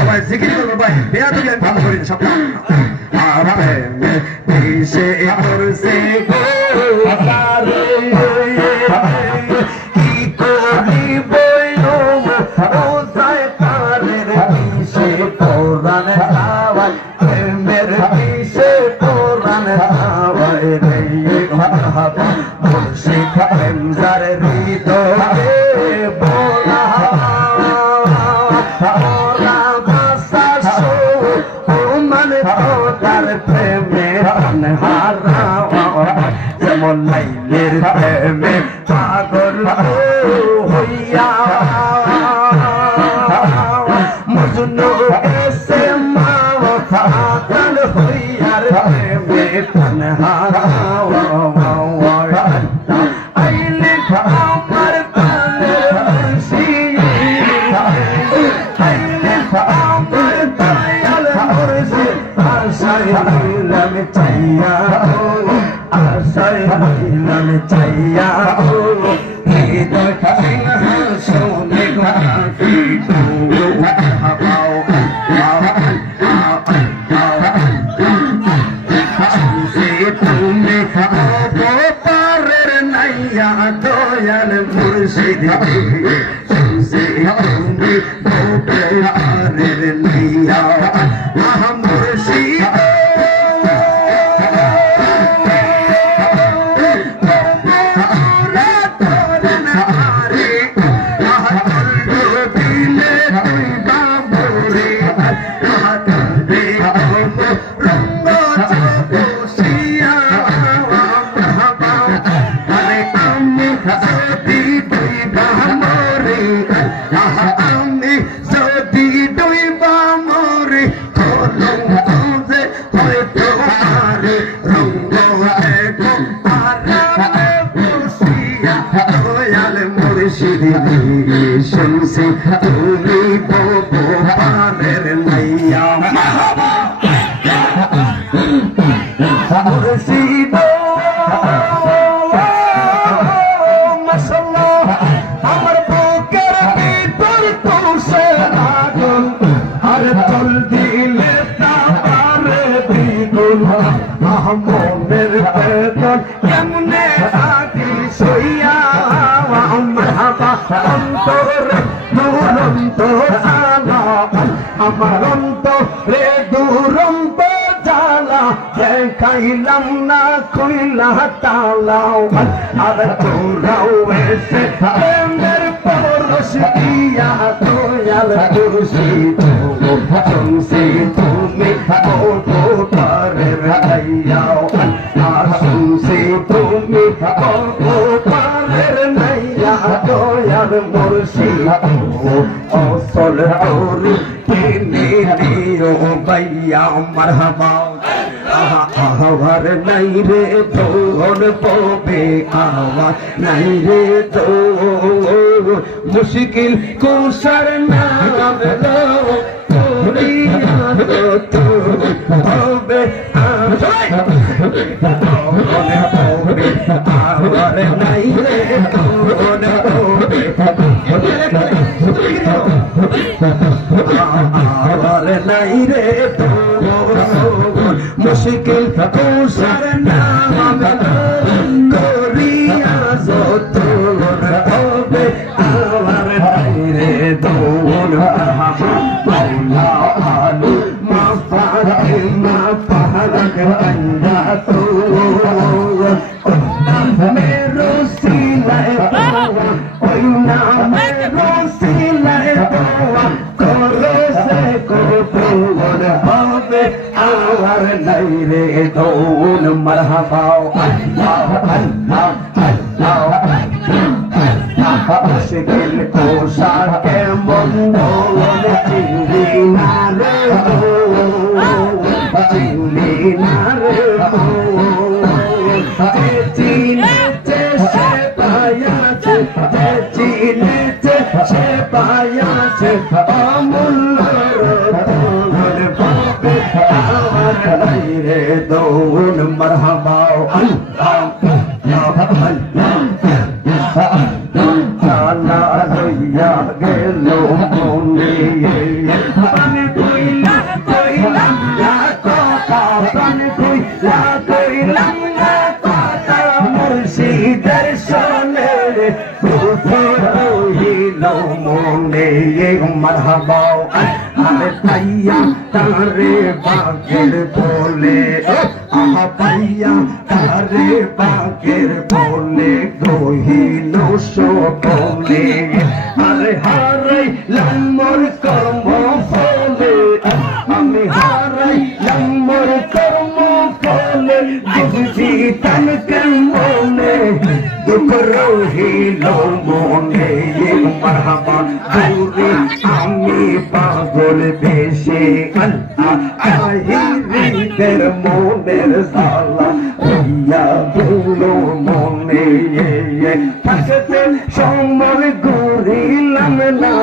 সবাই জিকির করবো ভাই বেয়াদবি আমি ভালো করি না সব কি করি বইল ওজায় কারের বিষে কোরআন হাওয়ায় প্রেমের বিষে কোরআন হাওয়ায় রে মারহাবা মুর্শিদ প্রেমজার হৃদয়ে বলা যেমন লাইলের প্রেমে পাগল হইয়া মজনু এসে মাতাল হইয়ার প্রেমে তনহারা আইলে আমার প্রাণের মুর্শিদ আইলে আমার দয়াল মুর্শিদ আশায় দিলাম চাইয়া আশায় দিলাম চাইয়া হৃদয় সিংহাসনে ঘাটি তুমি অবতারের নাইয়া দয়াল মুর্শিদ তুমি অবতারের নাইয়া মুর্শিদ শুনছি তুমি পানের নাইয়া মুর্শিদ মাশাআল্লাহ আমার বুকের ভিতর তুষে আগুন আর জল দিলে তারে দ্বিগুণ মনের বেদন কেমনে আগে সইয়া অন্তরে দুরন্ত জালা আমার অন্তরে দুরন্ত জালা দেখাইলাম না কইলা তালাও আর তোরাও এসে প্রেমের পরশ দিয়া দয়াল মুর্শিদ শুনছি তুমি অবতারের নাইয়াও আর শুনছি তুমি অবতারের নাইয়া দয়াল মুর্শিদ অসল তোরি তিনি দিও ভাইয়া মারহাবা আহার নাই রে তোর পবে আওয়াজ নাই রে তো মুশকিল কুসার নাম লো তোরিয়া তো হবে আহার নাই রে তোর পবে আহার নাই রে তোর মুশকিল কুসার নাম করিয়া যত হবে আমার রে দৌড় মাওলা আলু মা ফাতিমা পাহাড় আন্ডা তো मेरो सिलाए पावा ओई ना मेरो सिलाए पावा करे से को তোর হবে আর নাই রে দৌন মারহাবা আল্লাহ আল্লাহ আল্লাহ মুশকিল কোশার কে মন চিনি না রে মদিনার চিনেছে সে পায়াছে চিনেছে সে পায়াছে অমূল্য রতন পাবে আর নাই রে দৌন মারহাবা আল্লাহ জানা লইয়া গেল মনে প্রাণে কইলাম কইলাম না কথা প্রাণে কইলাম না কথা মুর্শিদের শোনে রহিল মনে মারহাবা আরে পাইয়া তারে বাগের বলে আহা পাইয়া তারে বাগের বলে কহিল সকলে আরে হারাইলাম মোর কর্ম ফলে আমি হারাইলাম মোর কর্ম ফলে বুঝি তানকে মনে দুঃখ রহিল মনে মারহাবা দূরে আমি পাগল বেশে আল্লাহ আহিরিদের মনের জালা হইয়া গেল মনে থাকতে সময় ঘুরিলাম না